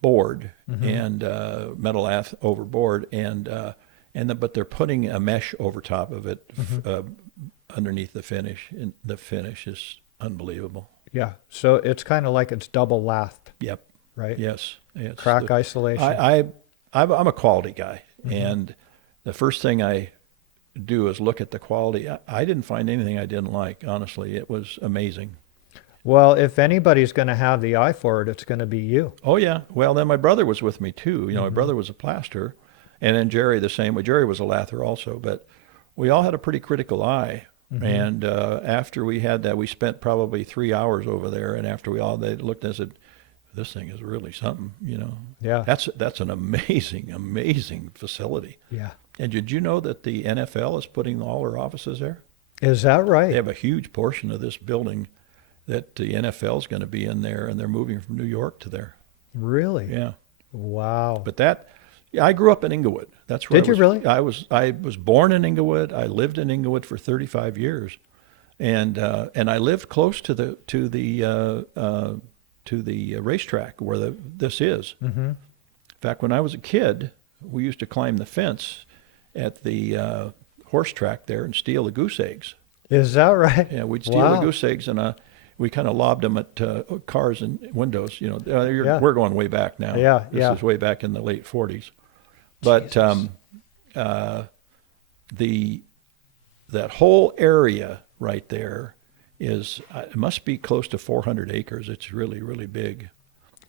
board and metal lath over board, but they're putting a mesh over top of it underneath the finish, and the finish is unbelievable. Yeah, so it's kind of like it's double lathed. Yep. Right. Yes. Crack isolation. I'm a quality guy, and the first thing I do is look at the quality. I didn't find anything I didn't like. Honestly, it was amazing. Well, if anybody's going to have the eye for it, it's going to be you. Oh yeah. Well, then my brother was with me too. My brother was a plaster, and then Jerry the same way. Jerry was a lather also, but we all had a pretty critical eye. And after we had that, we spent probably 3 hours over there. And after they looked and said, "This thing is really something," Yeah. That's an amazing, amazing facility. Yeah. And did you know that the NFL is putting all their offices there? Is that They right? have a huge portion of this building that the NFL is going to be in there, and they're moving from New York to there. Really? Yeah. Wow. But yeah, I grew up in Inglewood. That's where Did you really? I was born in Inglewood. I lived in Inglewood for 35 years, and I lived close to the racetrack where this is. Mm-hmm. In fact, when I was a kid, we used to climb the fence at the horse track there and steal the goose eggs. Is that right? Yeah, we'd steal the Wow. goose eggs, and we kind of lobbed them at cars and windows. Yeah. We're going way back now. Yeah, This yeah. is way back in the late 40s. But Jesus. the that whole area right there is it must be close to 400 acres. It's really, really big.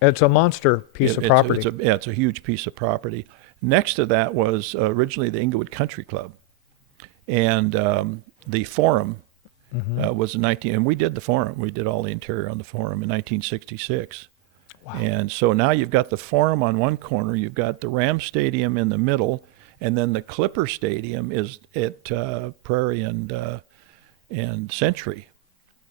It's a monster piece of property. It's a huge piece of property. Next to that was originally the Inglewood Country Club, and the Forum was in 19. And we did the Forum. We did all the interior on the Forum in 1966. Wow. And so now you've got the Forum on one corner, you've got the Ram Stadium in the middle, and then the Clipper Stadium is at Prairie and Century,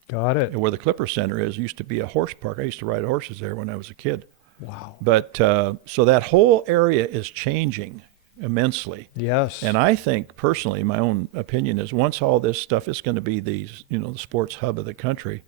Got it. where the Clipper Center is. Used to be a horse park. I used to ride horses there when I was a kid. Wow. But so that whole area is changing immensely. Yes. And I think personally, my own opinion is once all this stuff is going to be the sports hub of the country,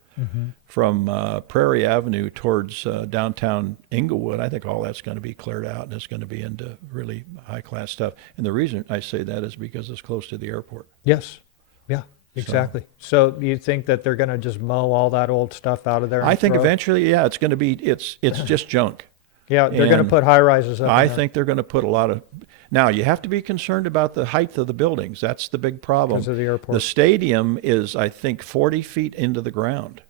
from Prairie Avenue towards downtown Inglewood, I think all that's going to be cleared out and it's going to be into really high class stuff. And the reason I say that is because it's close to the airport. Yes. Yeah. Exactly. So you think that they're going to just mow all that old stuff out of there? And I think throw it? eventually, yeah, it's going to be it's just junk. Yeah, they're going to and put high rises up. I in there think they're going to put a lot of. Now you have to be concerned about the height of the buildings. That's the big problem. because of the airport. The stadium is, I think, 40 feet into the ground.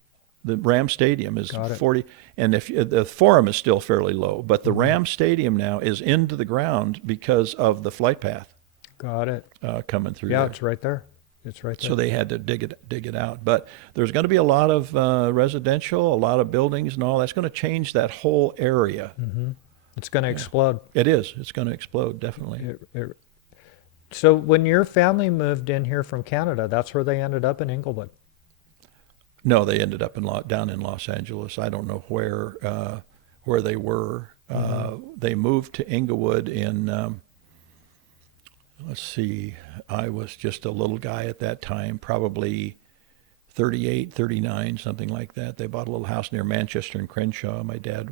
The Ram Stadium is Got it. 40, and if the Forum is still fairly low, but the Ram Stadium now is into the ground because of the flight path Got it. coming through Yeah, there. it's right there. It's right there. So they had to dig it out. But there's going to be a lot of residential, a lot of buildings, and all that's going to change that whole area. It's going to explode. It is. It's going to explode definitely. So when your family moved in here from Canada, that's where they ended up in Inglewood. No, they ended up down in Los Angeles. I don't know where they were. They moved to Inglewood in, let's see, I was just a little guy at that time, probably 38, 39, something like that. They bought a little house near Manchester and Crenshaw. My dad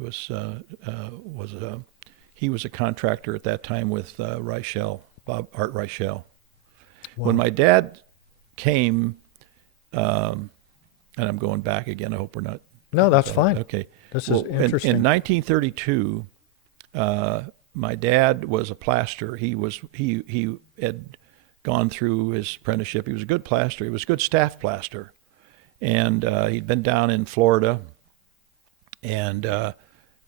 he was a contractor at that time with Art Reichel. Wow. When my dad came, and I'm going back again. I hope we're not. No, that's fine. Okay. This Well, is interesting. In 1932, my dad was a plaster. He had gone through his apprenticeship. He was a good plaster. He was a good staff plaster, and he'd been down in Florida. And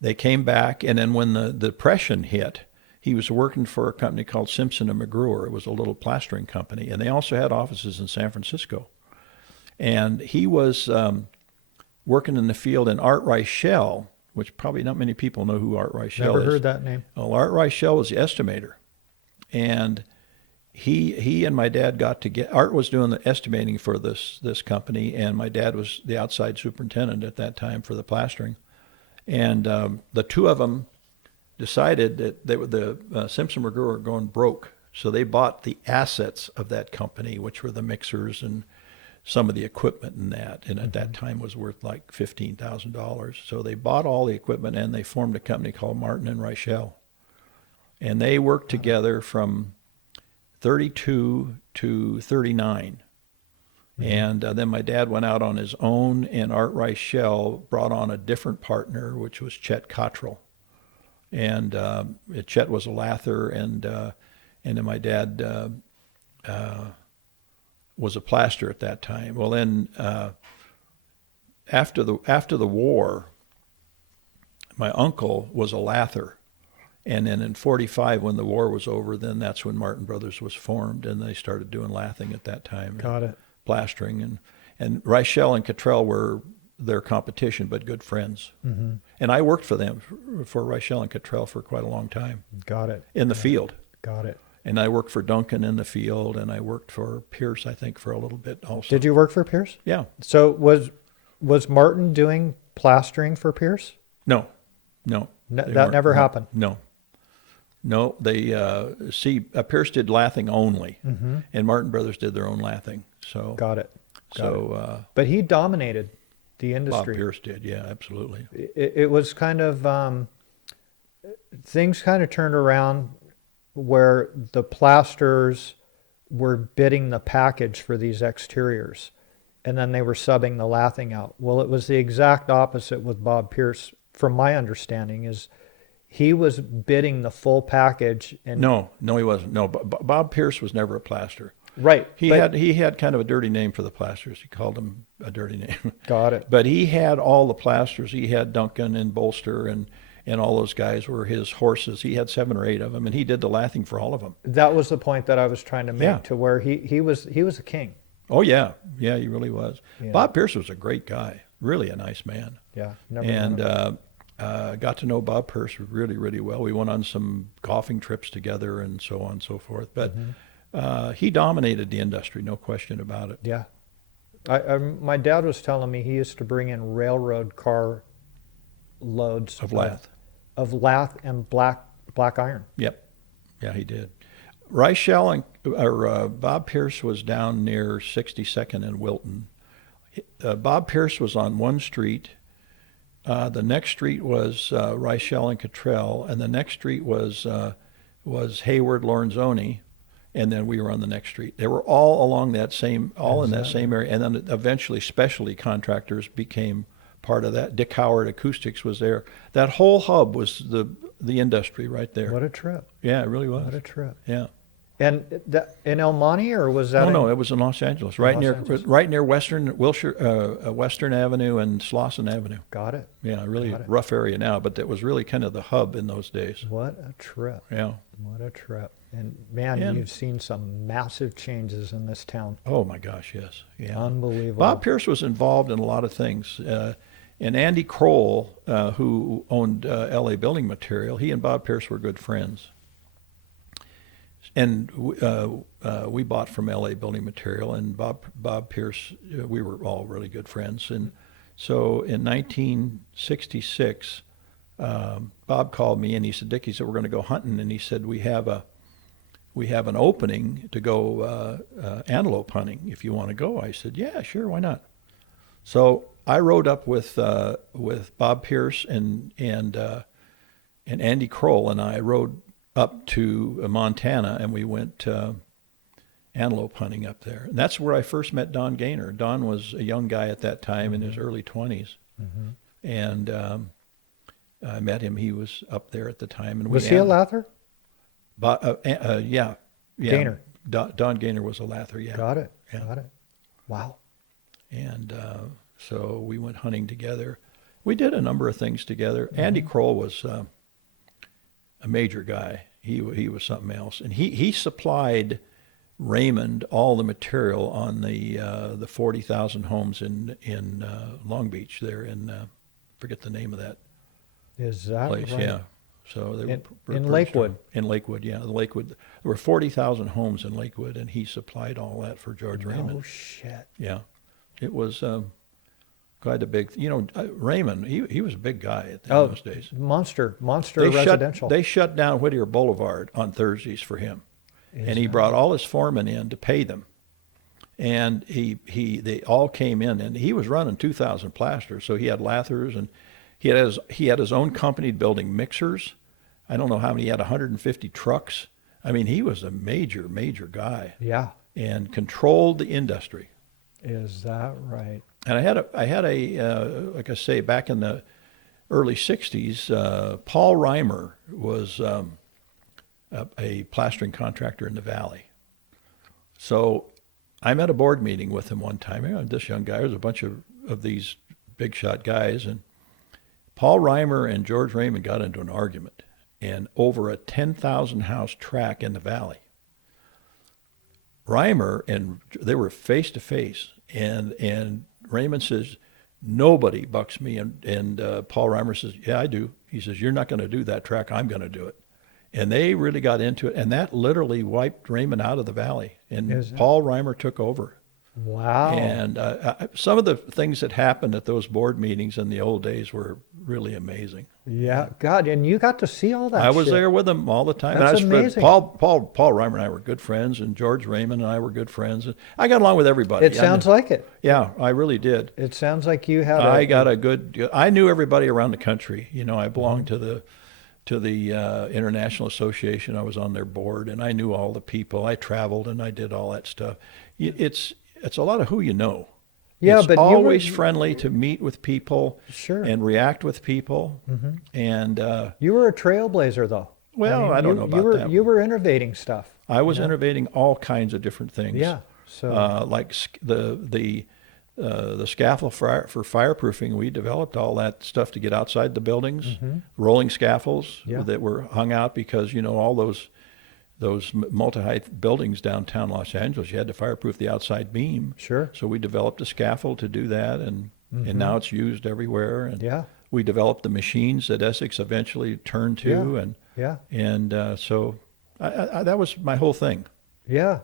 they came back, and then when the Depression hit, he was working for a company called Simpson and McGruer. It was a little plastering company, and they also had offices in San Francisco. And he was working in the field, and Art Reichel, which probably not many people know who Art Reichel Never is. heard that name. Well, Art Reichel was the estimator. And he and my dad got to get, Art was doing the estimating for this company, and my dad was the outside superintendent at that time for the plastering. And the two of them decided that the Simpson McGrew were going broke. So they bought the assets of that company, which were the mixers and some of the equipment and that. And at that time was worth like $15,000. So they bought all the equipment and they formed a company called Martin and Reichel. And they worked together from 32 to 39. And then my dad went out on his own, and Art Reichel brought on a different partner, which was Chet Cottrell. And Chet was a lather, and then my dad was a plaster at that time. Well, then after the war, my uncle was a lather. And then in 45, when the war was over, then that's when Martin Brothers was formed, and they started doing lathing at that time. Got it. Plastering. And Reichel and Cottrell were their competition, but good friends. Mm-hmm. And I worked for them, for Reichel and Cottrell, for quite a long time Got it. in the field. Got it. And I worked for Duncan in the field, and I worked for Pierce, I think, for a little bit also. Did you work for Pierce? Yeah. So was Martin doing plastering for Pierce? No, no. They That weren't. never No, happened. No, no. They Pierce did lathing only, and Martin Brothers did their own lathing. So Got it. But he dominated the Bob industry. Pierce did. Yeah, absolutely. It was kind of things kind of turned around where the plasters were bidding the package for these exteriors, and then they were subbing the lathing out. Well, it was the exact opposite with Bob Pierce, from my understanding, is he was bidding the full package. And No, he wasn't. No, Bob Pierce was never a plaster. right, He had kind of a dirty name for the plasters. He called them a dirty name. got it. But he had all the plasters. He had Duncan and Bolster and all those guys were his horses. He had 7 or 8 of them, and he did the lathing for all of them. That was the point that I was trying to make, Yeah. to where he was a king. Oh yeah, yeah, he really was. Yeah. Bob Pierce was a great guy, really a nice man. Yeah, never And known. got to know Bob Pierce really, really well. We went on some golfing trips together and so on and so forth. But he dominated the industry, no question about it. Yeah. My dad was telling me he used to bring in railroad car loads Of lath. of lath and black iron. Yep. Yeah, he did. Reichel and Bob Pierce was down near 62nd and Wilton. Bob Pierce was on one street. The next street was Reichel and Cottrell, and the next street was Hayward Lorenzoni, and then we were on the next street. They were all along that same, in that same area, and then eventually specialty contractors became part of that. Dick Howard Acoustics was there. That whole hub was the industry right there. What a trip. Yeah, it really was. What a trip. Yeah. And in El Monte, or was that No, it was in Los Angeles, right near Western Avenue and Slauson Avenue. Got it. Yeah, really Got it. rough area now, but that was really kind of the hub in those days. What a trip. Yeah. What a trip. And man, And- you've seen some massive changes in this town. Oh my gosh, yes. Yeah. Unbelievable. Bob Pierce was involved in a lot of things. And Andy Kroll, who owned LA Building Material, he and Bob Pierce were good friends. And we bought from LA Building Material, and Bob Pierce, we were all really good friends. And so in 1966, Bob called me and he said, "Dick," he said, "we're going to go hunting." And he said, we have an opening to go antelope hunting if you want to go." I said, "Yeah, sure, why not?" So I rode up with Bob Pierce and Andy Kroll, and I rode up to Montana, and we went antelope hunting up there. And that's where I first met Don Gaynor. Don was a young guy at that time in his early 20s. And I met him. He was up there at the time. And Was he a lather? Yeah. Gaynor. Don Gaynor was a lather, yeah. Got it. Yeah. Got it. Wow. And so we went hunting together. We did a number of things together. Andy Kroll was a major guy. He was something else, and he supplied Raymond all the material on the 40,000 homes in Long Beach there in forget the name of that Is that place. right? Yeah. So they In were pretty Lakewood. strong. In Lakewood, yeah, the Lakewood. There were 40,000 homes in Lakewood, and he supplied all that for George Raymond. Oh shit. Yeah, it was quite a big. Raymond, he was a big guy in those days. Monster residential. They shut down Whittier Boulevard on Thursdays for him, and he brought all his foremen in to pay them, and they all came in, and he was running 2,000 plasters, so he had lathers, and he had his own company building mixers. I don't know how many. He had 150 trucks. I mean, he was a major guy. Yeah. And controlled the industry. Is that right? And I had a like I say, back in the early 60s, Paul Reimer was a plastering contractor in the Valley. So I'm at a board meeting with him one time. This young guy, there's a bunch of these big shot guys, and Paul Reimer and George Raymond got into an argument, and over a 10,000 house tract in the Valley. Reimer and they were face to face, and Raymond says, "Nobody bucks me," and Paul Reimer says, "Yeah, I do." He says, "You're not going to do that track. I'm going to do it." And they really got into it, and that literally wiped Raymond out of the valley. And Is it? Paul Reimer took over. Wow. And some of the things that happened at those board meetings in the old days were really amazing. Yeah, God, and you got to see all that I was shit. there with him all the time. That's and I was, amazing. Paul Reimer and I were good friends, and George Raymond and I were good friends. And I got along with everybody. It sounds like it. Yeah, I really did. It sounds like you had I got a good. I knew everybody around the country. You know, I belonged to the International Association. I was on their board, and I knew all the people. I traveled and I did all that stuff. It's a lot of who you know. Yeah, it's but you were- always friendly to meet with people Sure. and react with people. And You were a trailblazer, though. well, I don't know about you were, that. You were innovating stuff. I was you know? innovating all kinds of different things. Yeah. So Like the scaffold for fireproofing, we developed all that stuff to get outside the buildings. Rolling scaffolds Yeah. that were hung out because, you know, all those multi-height buildings downtown Los Angeles, you had to fireproof the outside beam. sure. So we developed a scaffold to do that, and now it's used everywhere. And Yeah. we developed the machines that Essex eventually turned to, Yeah. and so that was my whole thing. Yeah.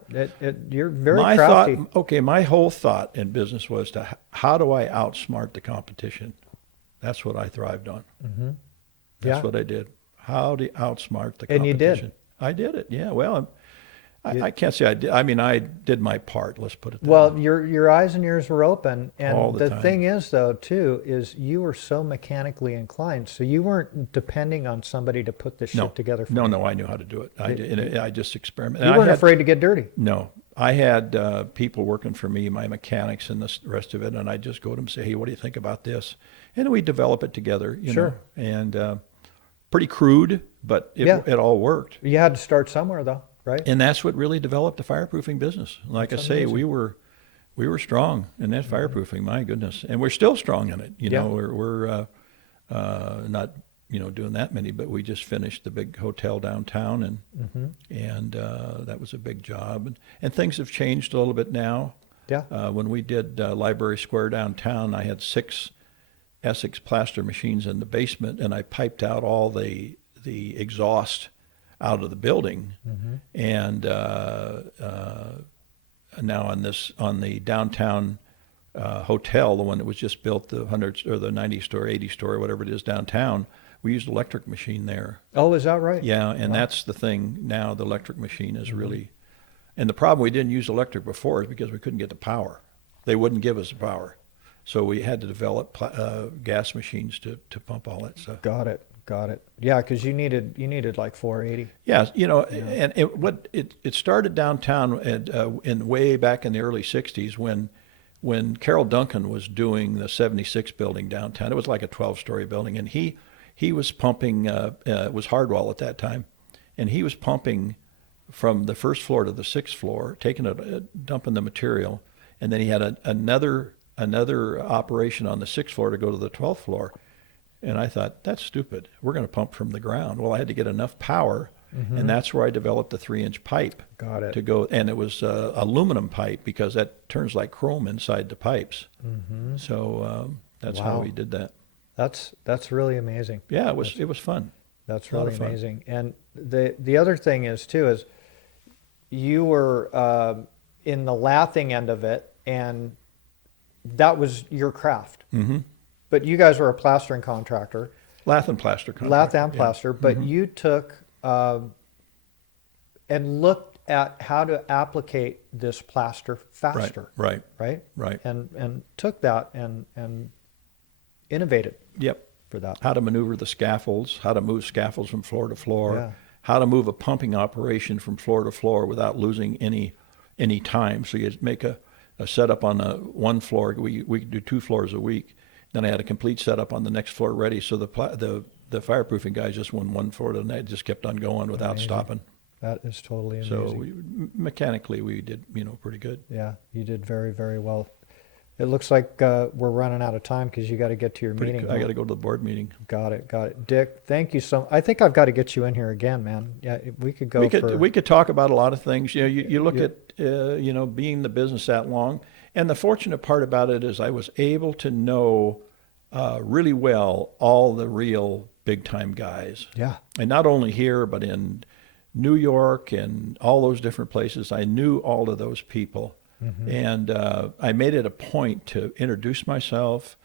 You're very My crafty. my whole thought in business was how do I outsmart the competition? That's what I thrived on. That's Yeah. what I did. How to outsmart the competition? And you did. I did it. Yeah. Well, I can't say I did. I mean, I did my part. Let's put it that Well, way. your eyes and ears were open, and All the time. thing is, though, too, is you were so mechanically inclined, so you weren't depending on somebody to put this shit together for you. No, I knew how to do it. I just experimented. You And I weren't had- afraid to get dirty. No, I had people working for me, my mechanics and the rest of it, and I'd just go to them and say, hey, what do you think about this? And we develop it together, you Sure. know, and pretty crude, but Yeah. it all worked. You had to start somewhere, though, right? And that's what really developed the fireproofing business. Like That's I say, amazing. we were strong in that fireproofing, my goodness. And we're still strong in it. You know, Yeah. we're not, you know, doing that many, but we just finished the big hotel downtown, and that was a big job. And things have changed a little bit now. Yeah. When we did Library Square downtown, I had 6 Essex plaster machines in the basement, and I piped out all the exhaust out of the building. And now on the downtown hotel, the one that was just built, the 100 or the 90 story, 80 story, whatever it is downtown, we used electric machine there. Oh, is that right? Yeah, and Wow. that's the thing now. The electric machine is really, and the problem we didn't use electric before is because we couldn't get the power. They wouldn't give us the power, so we had to develop gas machines to pump all that stuff. Got it. Yeah, because you needed like 480. Yeah, you know, and it started downtown in way back in the early '60s when Carol Duncan was doing the 76 building downtown. It was like a 12-story building, and he was pumping. It was hardwall at that time, and he was pumping from the first floor to the 6th floor, taking it, dumping the material, and then he had another operation on the 6th floor to go to the 12th floor. And I thought, that's stupid. We're going to pump from the ground. Well, I had to get enough power, and that's where I developed the 3-inch pipe. Got it. To go, and it was aluminum pipe because that turns like chrome inside the pipes. So that's how Wow. we did that. That's really amazing. Yeah, it was fun. That's A lot really of fun. amazing. And the other thing is too is you were in the lathing end of it, and that was your craft. But you guys were a plastering contractor, Lath and plaster contract. lath and yeah. plaster. But you took and looked at how to applicate this plaster faster, Right. right? And took that and innovated Yep. for that. How to maneuver the scaffolds, how to move scaffolds from floor to floor, Yeah. how to move a pumping operation from floor to floor without losing any time. So you make a setup on one floor. We could do 2 floors a week. Then I had a complete setup on the next floor ready. So the fireproofing guys just went 1 floor to the night, just kept on going without Amazing. stopping. That is totally amazing. So mechanically we did, pretty good. Yeah, you did very, very well. It looks like we're running out of time because you got to get to your Pretty meeting. good. I got to go to the board meeting. Got it. Dick, thank you so. I think I've got to get you in here again, man. Yeah, we could go. We could talk about a lot of things. You know, you look Yeah. at being in the business that long, and the fortunate part about it is I was able to know really well all the real big time guys. Yeah. And not only here, but in New York and all those different places. I knew all of those people. And I made it a point to introduce myself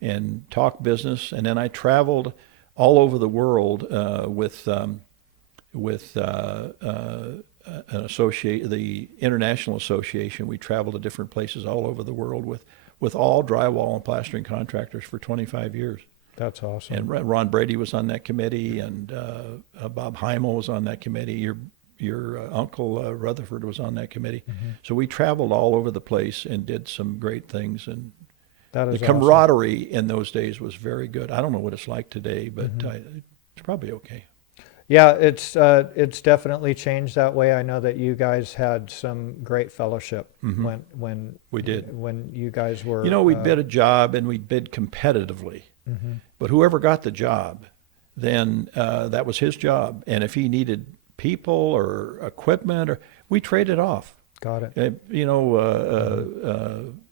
and talk business. And then I traveled all over the world with the International Association. We traveled to different places all over the world with all drywall and plastering contractors for 25 years. That's awesome. And Ron Brady was on that committee, and Bob Heimel was on that committee. Your uncle Rutherford was on that committee. So we traveled all over the place and did some great things. And That the is awesome. camaraderie in those days was very good. I don't know what it's like today, but it's probably okay. Yeah, it's definitely changed that way. I know that you guys had some great fellowship when We did. when you guys were. You know, we bid a job and we bid competitively. But whoever got the job, then that was his job. And if he needed people or equipment, or we traded off. Got it.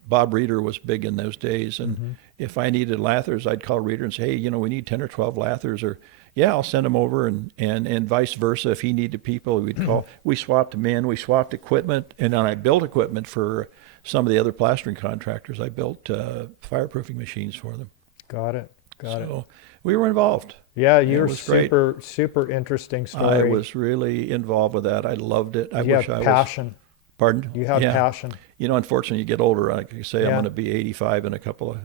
Bob Reeder was big in those days, and if I needed lathers, I'd call Reeder and say, hey, we need 10 or 12 lathers, or yeah, I'll send them over, and vice versa. If he needed people, we'd call. We swapped them in, we swapped equipment, and then I built equipment for some of the other plastering contractors. I built fireproofing machines for them. Got it. Got it. So we were involved. Yeah, It you're was great. super interesting story. I was really involved with that. I loved it. I You wish have I was. passion. Pardon? You have Yeah. passion. Unfortunately, you get older. Like I say, I'm Yeah. going to be 85 in a couple of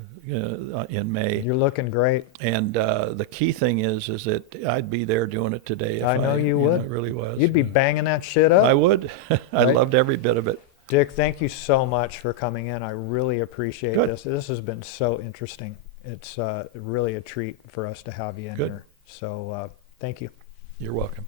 in May. You're looking great. And the key thing is that I'd be there doing it today. If I know you would. It really was. You'd be banging that shit up. I would. I Right? loved every bit of it. Dick, thank you so much for coming in. I really appreciate Good. this. This has been so interesting. It's really a treat for us to have you in Good. here. So thank you. You're welcome.